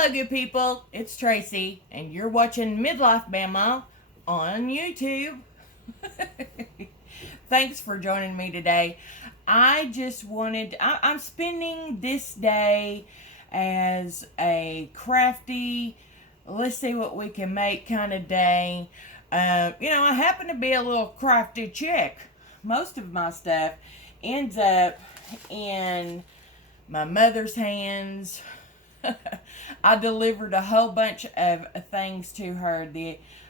Hello, good people. It's Tracy, and you're watching Midlife Mamaw on YouTube. Thanks for joining me today. I'm spending this day as a crafty, let's see what we can make kind of day. I happen to be a little crafty chick. Most of my stuff ends up in my mother's hands. I delivered a whole bunch of things to her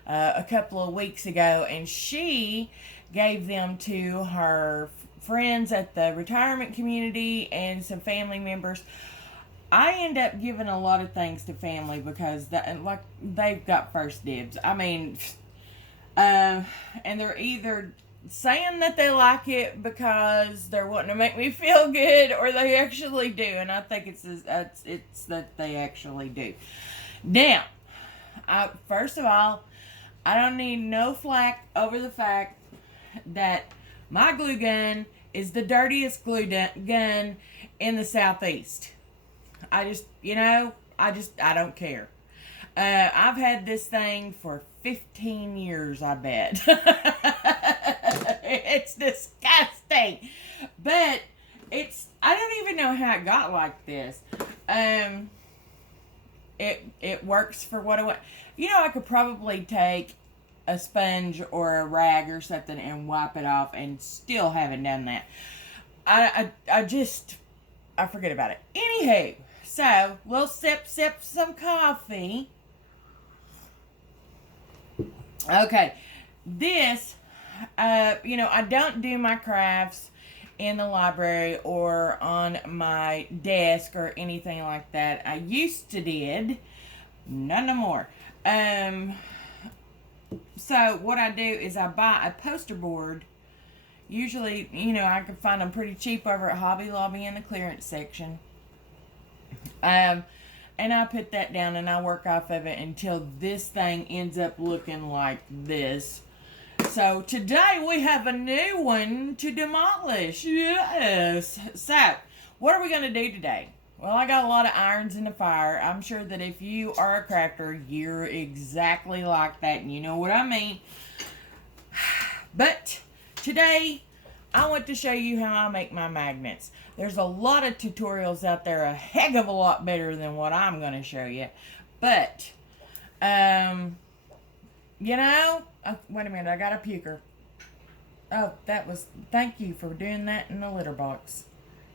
a couple of weeks ago, and she gave them to her friends at the retirement community and some family members. I end up giving a lot of things to family because they've got first dibs. I mean, and they're either saying that they like it because they're wanting to make me feel good, or they actually do, and I think it's that they actually do. Now, first of all, I don't need no flack over the fact that my glue gun is the dirtiest glue gun in the Southeast. I don't care. I've had this thing for 15 years, I bet. It's disgusting. But I don't even know how it got like this. It works for what it was. I could probably take a sponge or a rag or something and wipe it off and still haven't done that. I forget about it. Anywho, so we'll sip some coffee. Okay, this, I don't do my crafts in the library or on my desk or anything like that. I used to did, none no more. So what I do is I buy a poster board. Usually, I can find them pretty cheap over at Hobby Lobby in the clearance section. And I put that down and I work off of it until this thing ends up looking like this. So today we have a new one to demolish. Yes. So what are we going to do today? Well, I got a lot of irons in the fire. I'm sure that if you are a crafter, you're exactly like that. And you know what I mean. But today I want to show you how I make my magnets. There's a lot of tutorials out there, a heck of a lot better than what I'm going to show you. But, wait a minute, I got a puker. Oh, thank you for doing that in the litter box.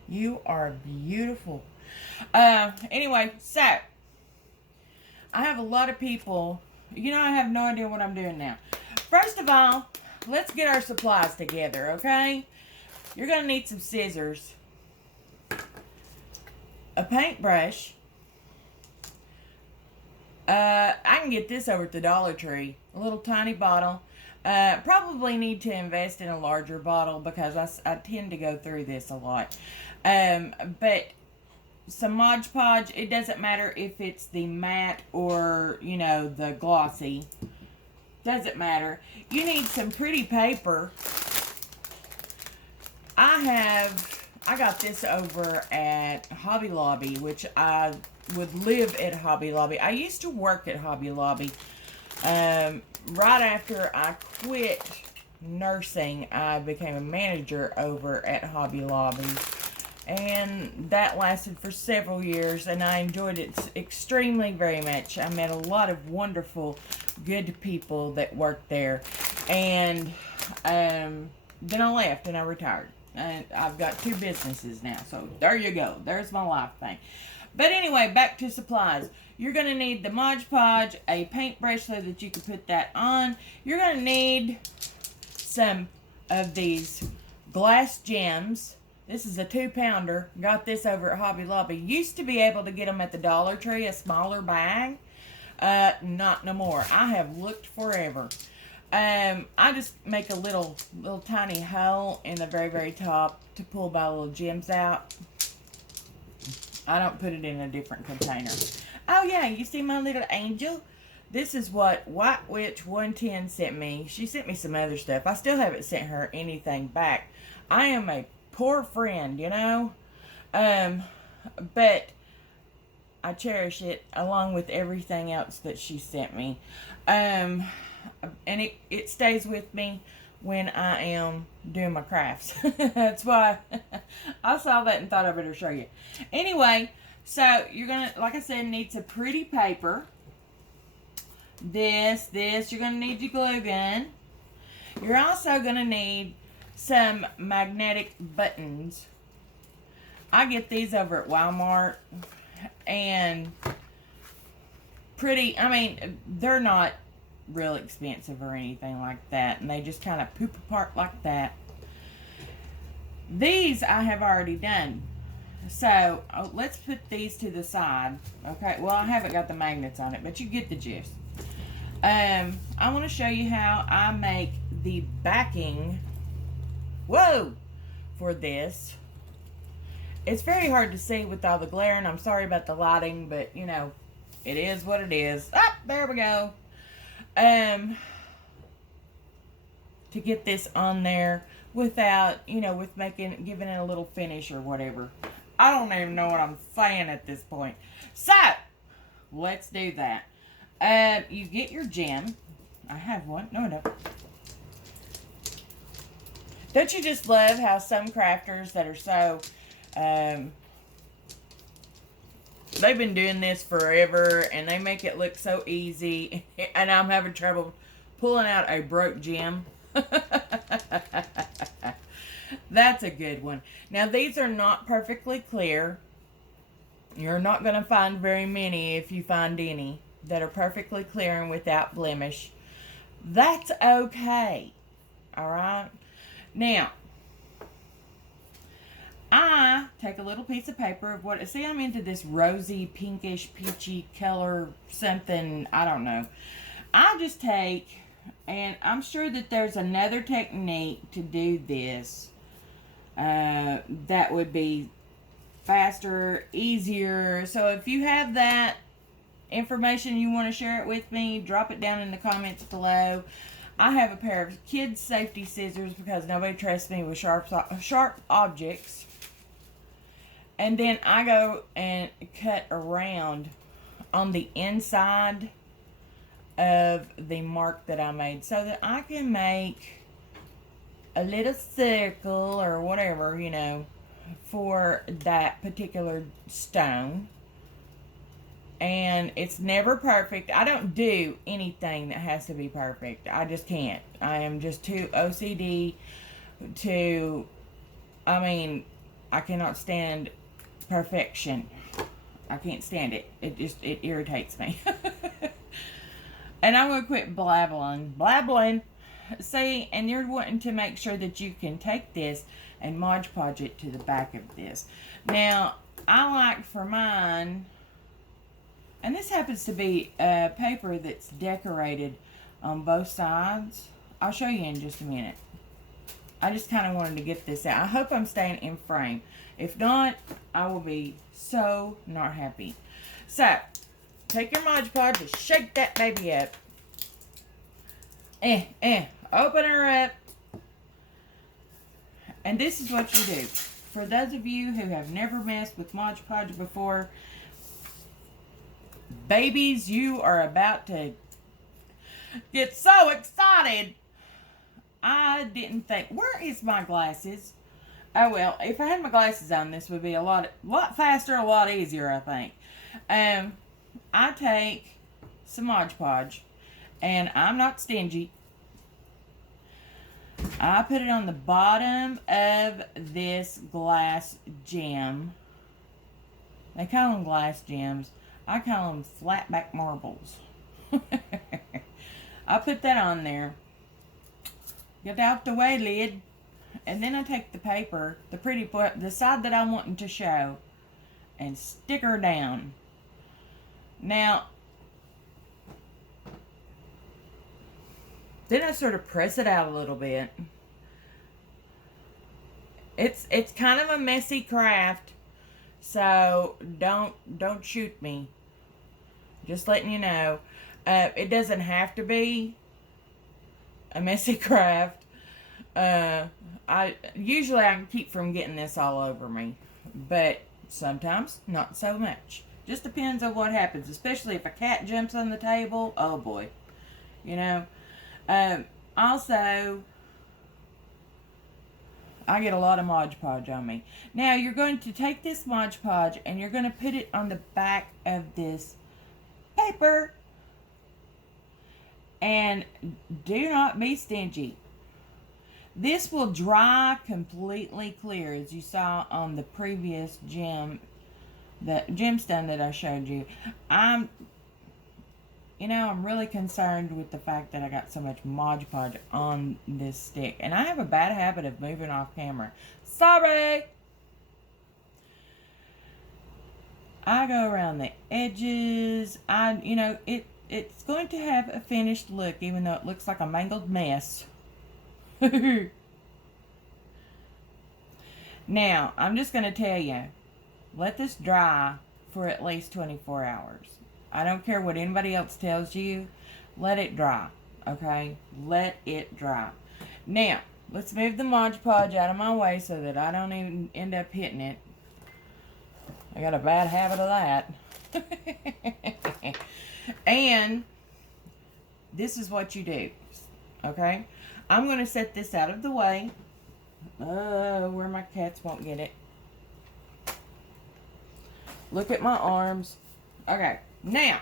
You are beautiful. Anyway, so, I have a lot of people, I have no idea what I'm doing now. First of all, let's get our supplies together, okay? You're going to need some scissors, a paintbrush. I can get this over at the Dollar Tree. A little tiny bottle. Probably need to invest in a larger bottle because I tend to go through this a lot. But some Mod Podge. It doesn't matter if it's the matte or, the glossy. Doesn't matter. You need some pretty paper. I got this over at Hobby Lobby, which I would live at Hobby Lobby. I used to work at Hobby Lobby. Right after I quit nursing, I became a manager over at Hobby Lobby. And that lasted for several years, and I enjoyed it extremely very much. I met a lot of wonderful, good people that worked there. And then I left and I retired. And I've got 2 businesses now, so there you go. There's my life thing. But anyway, back to supplies. You're going to need the Mod Podge, a paintbrush so that you can put that on. You're going to need some of these glass gems. This is a 2-pounder. Got this over at Hobby Lobby. Used to be able to get them at the Dollar Tree, a smaller bag. Not no more. I have looked forever. I just make a little tiny hole in the very, very top to pull my little gems out. I don't put it in a different container. Oh yeah, you see my little angel? This is what White Witch 110 sent me. She sent me some other stuff. I still haven't sent her anything back. I am a poor friend, But I cherish it along with everything else that she sent me. And it stays with me when I am doing my crafts. That's why I saw that and thought I better show you. Anyway, so you're going to, like I said, need some pretty paper. This, you're going to need your glue gun. You're also going to need some magnetic buttons. I get these over at Walmart, and I mean, they're not real expensive or anything like that, and they just kind of poop apart like that. These I have already done, so let's put these to the side. Okay, well, I haven't got the magnets on it, but you get the gist. I want to show you how I make the backing, for this. It's very hard to see with all the glare, and I'm sorry about the lighting, but, you know, it is what it is. Ah, there we go. To get this on there without, you know, with giving it a little finish or whatever. I don't even know what I'm saying at this point. So, let's do that. You get your gem. I have one. No, I don't. Don't you just love how some crafters that are so, they've been doing this forever, and they make it look so easy, and I'm having trouble pulling out a broke gem. That's a good one. Now, these are not perfectly clear. You're not going to find very many, if you find any, that are perfectly clear and without blemish. That's okay. Alright? Now, I take a little piece of paper of see, I'm into this rosy, pinkish, peachy color, something, I don't know. I just take, and I'm sure that there's another technique to do this that would be faster, easier. So if you have that information, you want to share it with me, drop it down in the comments below. I have a pair of kids' safety scissors because nobody trusts me with sharp objects. And then I go and cut around on the inside of the mark that I made so that I can make a little circle or whatever, you know, for that particular stone. And it's never perfect. I don't do anything that has to be perfect. I just can't. I am just too OCD to, I cannot stand perfection. I can't stand it. It irritates me. And I'm going to quit blabbling. See, and you're wanting to make sure that you can take this and Mod Podge it to the back of this. Now, I like for mine, and this happens to be a paper that's decorated on both sides. I'll show you in just a minute. I just kind of wanted to get this out. I hope I'm staying in frame. If not, I will be so not happy. So, take your Mod Podge and shake that baby up. Open her up. And this is what you do. For those of you who have never messed with Mod Podge before, babies, you are about to get so excited. I didn't think, where is my glasses? Oh well, if I had my glasses on, this would be a lot faster, a lot easier, I think. I take some Mod Podge, and I'm not stingy. I put it on the bottom of this glass gem. They call them glass gems. I call them flat back marbles. I put that on there. Get out the way, lid. And then I take the paper, the side that I'm wanting to show, and stick her down. Now, then I sort of press it out a little bit. It's kind of a messy craft, so don't shoot me. Just letting you know. It doesn't have to be a messy craft. I can keep from getting this all over me, but sometimes not so much. Just depends on what happens, especially if a cat jumps on the table. Oh boy. You know. Also, I get a lot of Mod Podge on me. Now, you're going to take this Mod Podge and you're going to put it on the back of this paper. And do not be stingy. This will dry completely clear, as you saw on the previous gem, the gemstone that I showed you. I'm really concerned with the fact that I got so much Mod Podge on this stick. And I have a bad habit of moving off camera. Sorry! I go around the edges. It's going to have a finished look, even though it looks like a mangled mess. Now, I'm just going to tell you, let this dry for at least 24 hours. I don't care what anybody else tells you. Let it dry, okay? Let it dry. Now, let's move the Mod Podge out of my way so that I don't even end up hitting it. I got a bad habit of that. And this is what you do, okay? I'm going to set this out of the way. Where my cats won't get it. Look at my arms. Okay, now,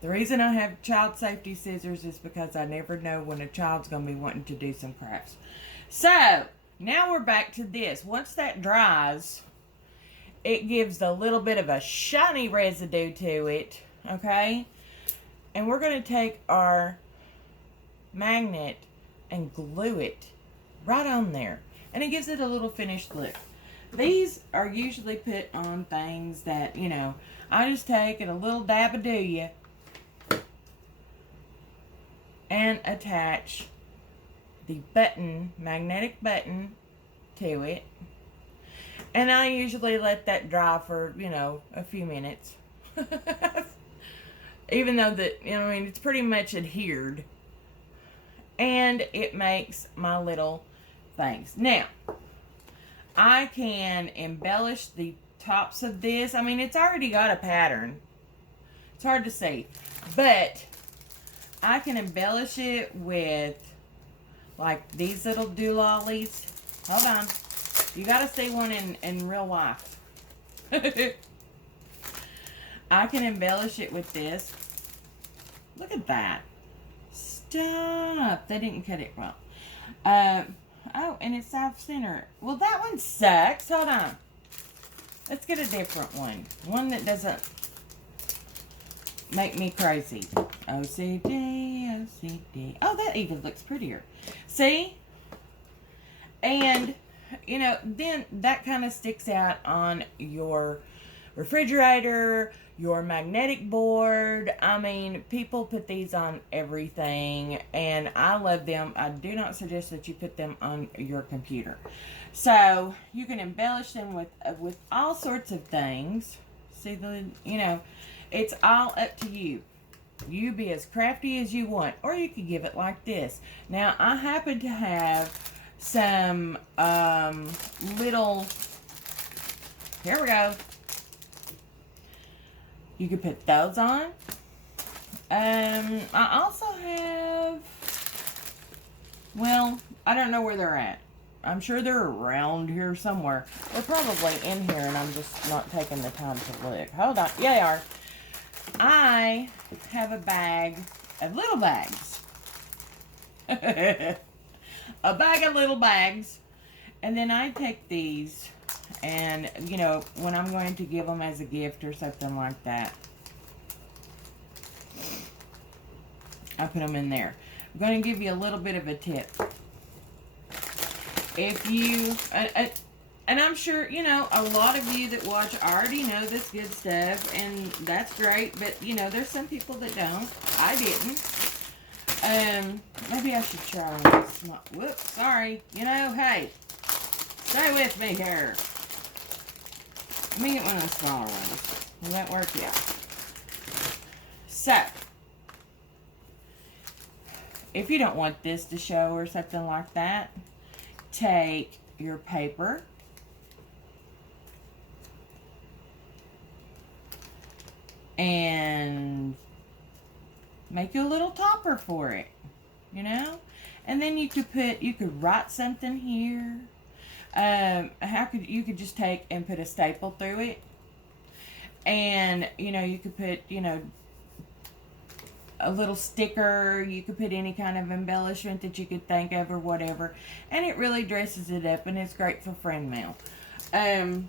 the reason I have child safety scissors is because I never know when a child's going to be wanting to do some crafts. So, now we're back to this. Once that dries, it gives a little bit of a shiny residue to it, okay? And we're going to take our magnet and glue it right on there. And it gives it a little finished look. These are usually put on things that, I just take it a little dab-a-do-ya and attach the button, magnetic button, to it. And I usually let that dry for, a few minutes. Even though it's pretty much adhered. And it makes my little things. Now, I can embellish the tops of this. It's already got a pattern. It's hard to see. But I can embellish it with, like, these little doolollies. Hold on. You got to see one in real life. I can embellish it with this. Look at that. Stop. They didn't cut it wrong. Oh, and it's off-center. Well, that one sucks. Hold on. Let's get a different one. One that doesn't make me crazy. OCD, OCD. Oh, that even looks prettier. See? And, then that kind of sticks out on your refrigerator, your magnetic board. People put these on everything, and I love them. I do not suggest that you put them on your computer. So you can embellish them with all sorts of things. See it's all up to you. You be as crafty as you want, or you could give it like this. Now, I happen to have some little. Here we go. You could put those on. I also have, well, I don't know where they're at. I'm sure they're around here somewhere. They're probably in here and I'm just not taking the time to look. Hold on. Yeah, they are. I have a bag of little bags. A bag of little bags. And then I take these and, when I'm going to give them as a gift or something like that, I put them in there. I'm going to give you a little bit of a tip. If you, and I'm sure, a lot of you that watch already know this good stuff, and that's great, but, there's some people that don't. I didn't. Maybe I should try this. Whoops, sorry. Hey, stay with me here. Let me get one of the smaller ones. Will that work? Yeah. So, if you don't want this to show or something like that, take your paper and make you a little topper for it, you know? And then you could write something here. You could just take and put a staple through it. And, you could put, a little sticker. You could put any kind of embellishment that you could think of or whatever. And it really dresses it up, and it's great for friend mail. There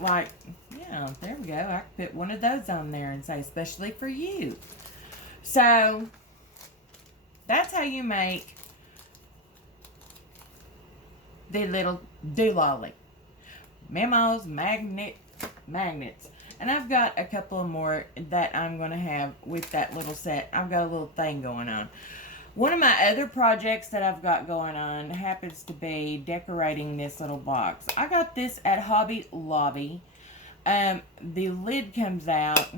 we go. I could put one of those on there and say, especially for you. So, that's how you make the little doololly. Mamaw's magnets. And I've got a couple more that I'm going to have with that little set. I've got a little thing going on. One of my other projects that I've got going on happens to be decorating this little box. I got this at Hobby Lobby. The lid comes out.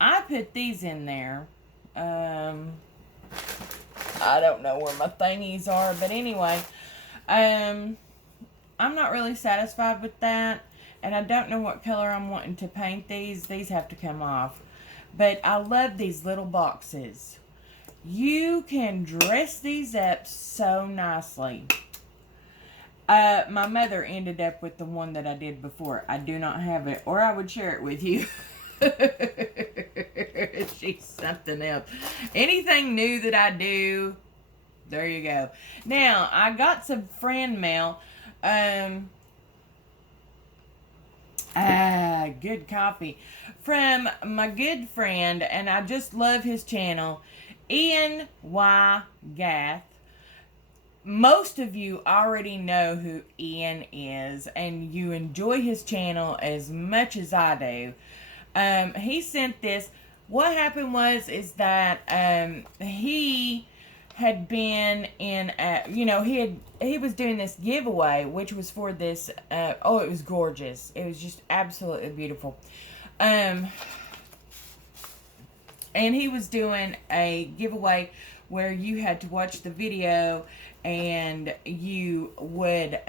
I put these in there. I don't know where my thingies are, but anyway, I'm not really satisfied with that, and I don't know what color I'm wanting to paint these. These have to come off, but I love these little boxes. You can dress these up so nicely. My mother ended up with the one that I did before. I do not have it, or I would share it with you. She's something else. Anything new that I do, there you go. Now, I got some friend mail. Good coffee from my good friend, and I just love his channel, Ian Y. Gath. Most of you already know who Ian is, and you enjoy his channel as much as I do. He sent this. What happened is that he had been in he was doing this giveaway, which was for this it was gorgeous. It was just absolutely beautiful. And he was doing a giveaway where you had to watch the video, and you would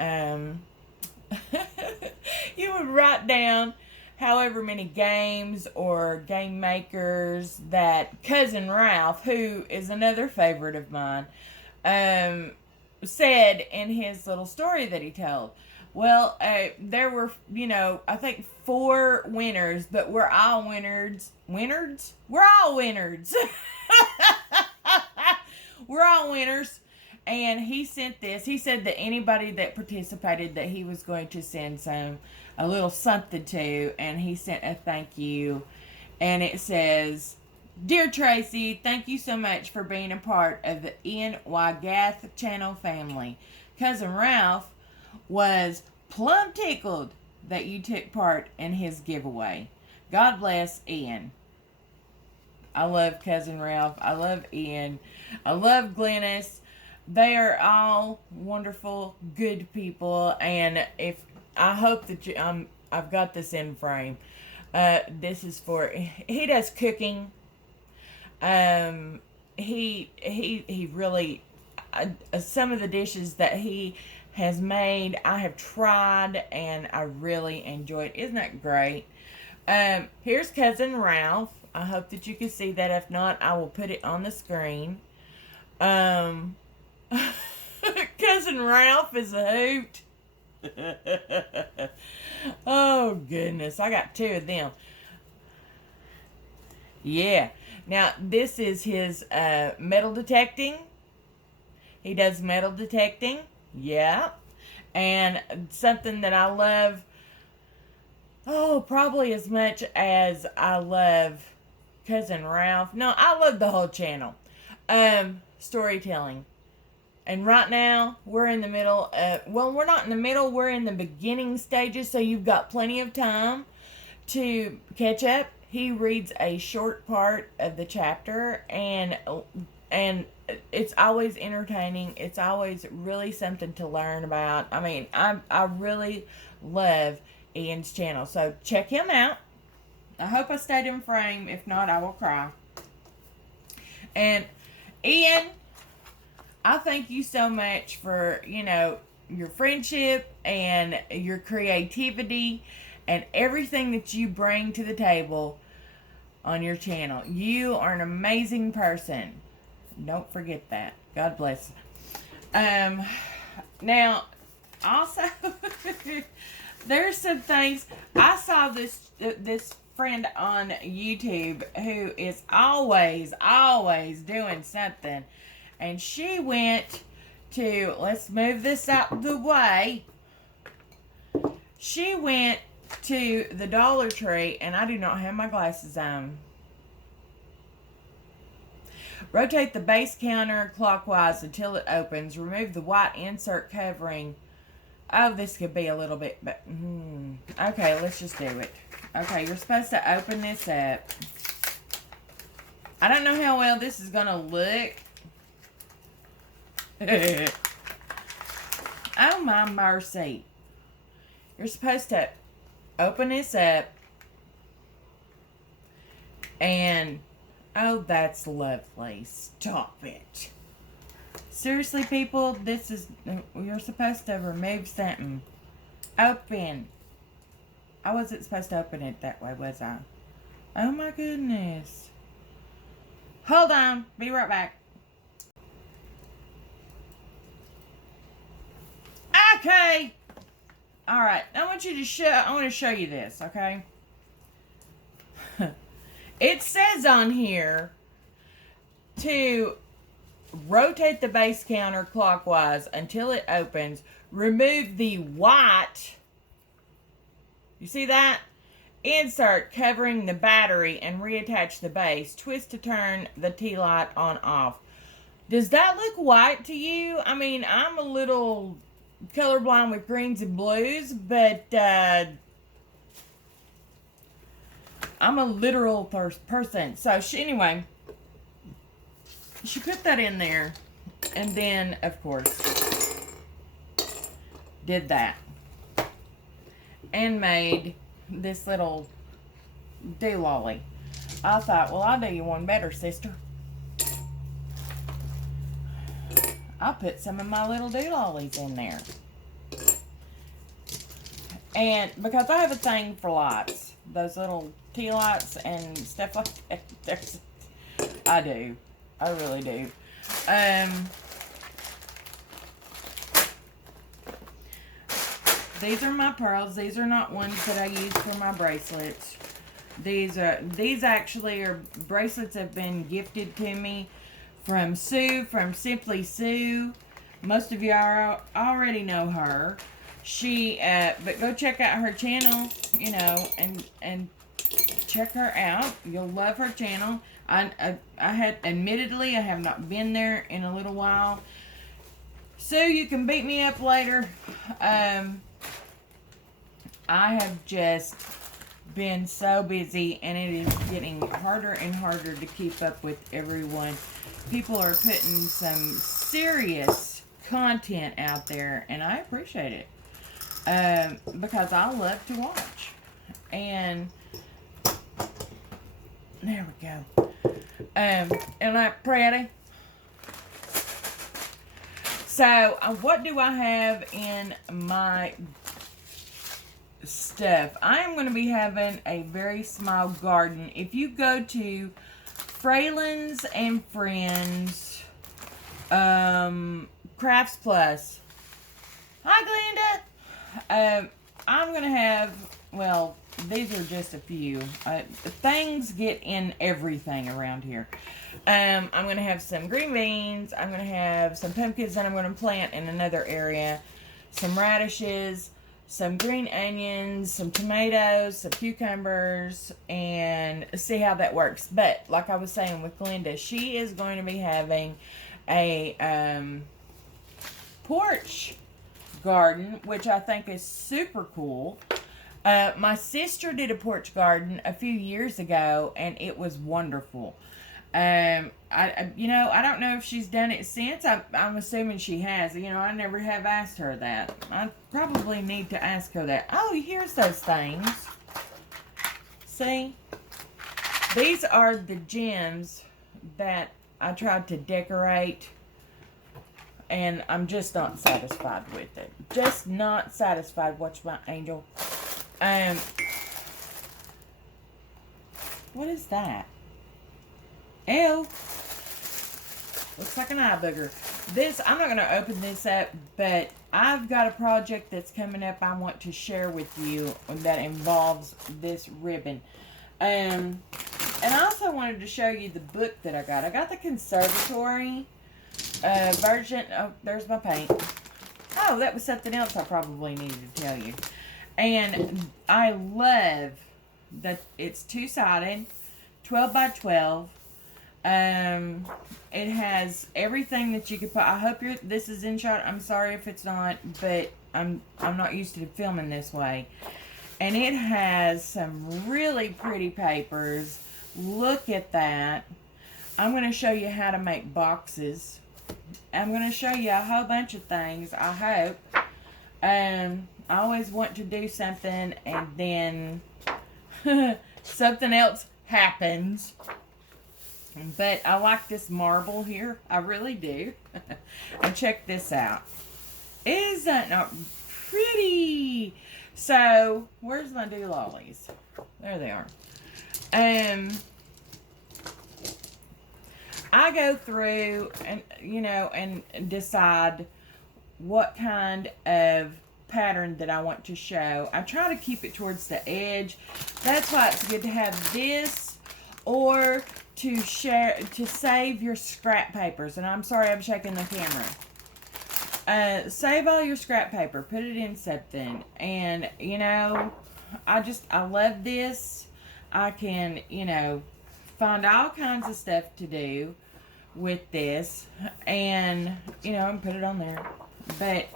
you would write down however many games or game makers that Cousin Ralph, who is another favorite of mine, said in his little story that he told. Well, there were, I think 4 winners, but we're all winners. Winners? We're all winners. We're all winners. And he sent this. He said that anybody that participated, that he was going to send a little something to, and he sent a thank you. And it says, "Dear Tracy, thank you so much for being a part of the Ian Y. Gath channel family. Cousin Ralph was plumb tickled that you took part in his giveaway. God bless, Ian." I love Cousin Ralph. I love Ian. I love Glennis. They are all wonderful, good people, and I hope that I've got this in frame. This is for, he does cooking. He really, some of the dishes that he has made, I have tried, and I really enjoyed. Isn't that great? Here's Cousin Ralph. I hope that you can see that. If not, I will put it on the screen. Cousin Ralph is a hoot. Oh, goodness. I got 2 of them. Yeah. Now, this is his metal detecting. He does metal detecting. Yeah. And something that I love, probably as much as I love Cousin Ralph. No, I love the whole channel. Storytelling. And right now, we're in the middle. We're not in the middle. We're in the beginning stages, so you've got plenty of time to catch up. He reads a short part of the chapter, and it's always entertaining. It's always really something to learn about. I mean, I really love Ian's channel, so check him out. I hope I stayed in frame. If not, I will cry. And Ian, I thank you so much for, your friendship and your creativity and everything that you bring to the table. on your channel. You are an amazing person. Don't forget that. God bless. Now, also, there's some things. I saw this friend on YouTube who is always doing something. And she went to, let's move this out of the way. She went to the Dollar Tree, and I do not have my glasses on. Rotate the base counter clockwise until it opens. Remove the white insert covering. Oh, this could be a little bit, but okay, let's just do it. Okay, you're supposed to open this up. I don't know how well this is gonna look. Oh my mercy. You're supposed to open this up. And, oh, that's lovely. Stop it. Seriously, people, this is, you're supposed to remove something. Open. I wasn't supposed to open it that way, was I? Oh my goodness. Hold on. Be right back. Okay. All right. I want to show you this, okay? It says on here to rotate the base counter clockwise until it opens. Remove the white. You see that? Insert covering the battery and reattach the base. Twist to turn the tea light on off. Does that look white to you? I mean, I'm a little colorblind with greens and blues, but I'm a literal person. So anyway, she put that in there, and then of course did that and made this little doololly. I thought, well, I'll do you one better, sister. I'll put some of my little doolollies in there. And because I have a thing for lights, those little tea lights and stuff like that. I do. I really do. These are my pearls. These are not ones that I use for my bracelets. These actually are bracelets that have been gifted to me from Sue, from Simply Sue. Most of you already know her. But go check out her channel, you know, and check her out. You'll love her channel. Admittedly, I have not been there in a little while. Sue, you can beat me up later. I have just been so busy, and it is getting harder and harder to keep up with everyone. People are putting some serious content out there, and I appreciate it. Because I love to watch. And there we go. Isn't that pretty? So, what do I have in my stuff? I am going to be having a very small garden. If you go to Fralins and Friends, Crafts Plus. Hi, Glenda. I'm going to have, well, these are just a few. Things get in everything around here. I'm going to have some green beans. I'm going to have some pumpkins that I'm going to plant in another area. Some radishes, some green onions, some tomatoes, some cucumbers, and see how that works. But, like I was saying with Glenda, she is going to be having a porch garden, which I think is super cool. My sister did a porch garden a few years ago, and it was wonderful. I don't know if she's done it since. I'm assuming she has. You know, I never have asked her that. I probably need to ask her that. Oh, here's those things. See? These are the gems that I tried to decorate, and I'm just not satisfied with it. Just not satisfied. Watch my angel. What is that? Ew. Looks like an eye booger. This, I'm not going to open this up, but I've got a project that's coming up I want to share with you that involves this ribbon. And I also wanted to show you the book that I got. I got the conservatory version. Oh, there's my paint. Oh, that was something else I probably needed to tell you. And I love that it's two-sided, 12 by 12. It has everything that you could put. I hope this is in shot. I'm sorry if it's not, but I'm not used to filming this way. And it has some really pretty papers. Look at that. I'm going to show you how to make boxes. I'm going to show you a whole bunch of things, I hope. I always want to do something and then something else happens. But I like this marble here. I really do. And check this out. Is that not pretty? So, where's my doolollies? There they are. I go through and, and decide what kind of pattern that I want to show. I try to keep it towards the edge. That's why it's good to have this or to save your scrap papers. And I'm sorry I'm shaking the camera. Save all your scrap paper. Put it in something. And, I love this. I can, find all kinds of stuff to do with this. And, and put it on there. But,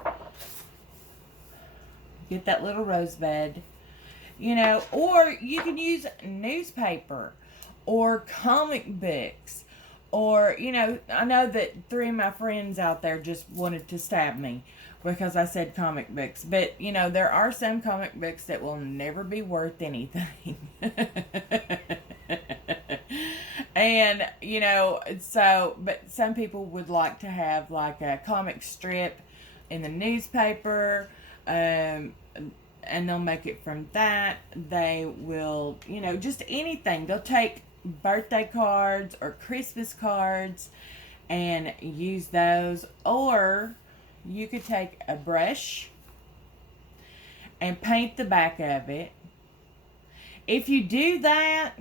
get that little rosebud. Or you can use newspaper. Or comic books. Or, I know that 3 of my friends out there just wanted to stab me because I said comic books. But, there are some comic books that will never be worth anything. And, but some people would like to have like a comic strip in the newspaper. And they'll make it from that. They will, just anything. They'll take birthday cards or Christmas cards and use those. Or you could take a brush and paint the back of it. If you do that,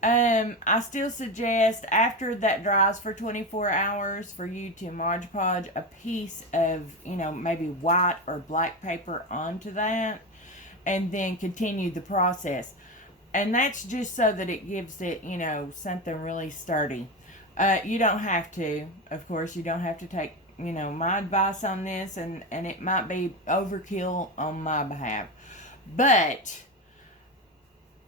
I still suggest after that dries for 24 hours for you to Mod Podge a piece of, maybe white or black paper onto that and then continue the process. And that's just so that it gives it, something really sturdy. You don't have to, of course, you don't have to take, my advice on this, and it might be overkill on my behalf. But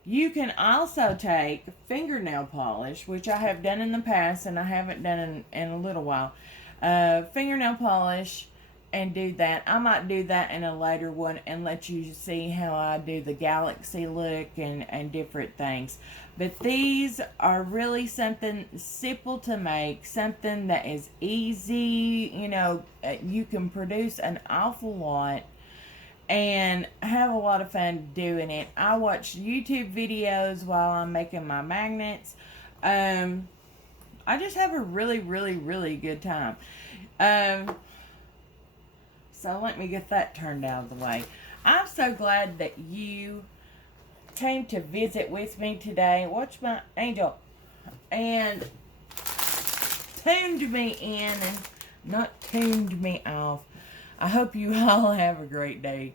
you can also take fingernail polish, which I have done in the past, and I haven't done in a little while. Fingernail polish, and do that. I might do that in a later one and let you see how I do the galaxy look and different things. But these are really something simple to make, something that is easy. You can produce an awful lot and have a lot of fun doing it. I watch YouTube videos while I'm making my magnets. I just have a really, really, really good time. So let me get that turned out of the way. I'm so glad that you came to visit with me today. Watch my angel. And tuned me in and not tuned me off. I hope you all have a great day.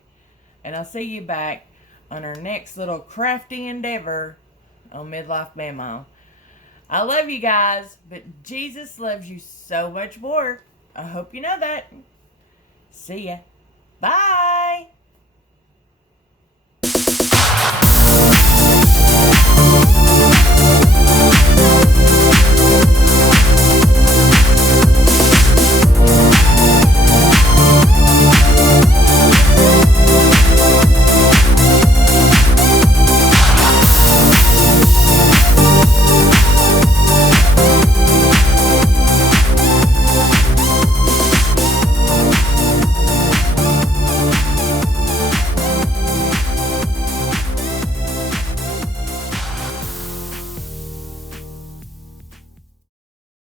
And I'll see you back on our next little crafty endeavor on Midlife Mamaw. I love you guys, but Jesus loves you so much more. I hope you know that. See ya. Bye.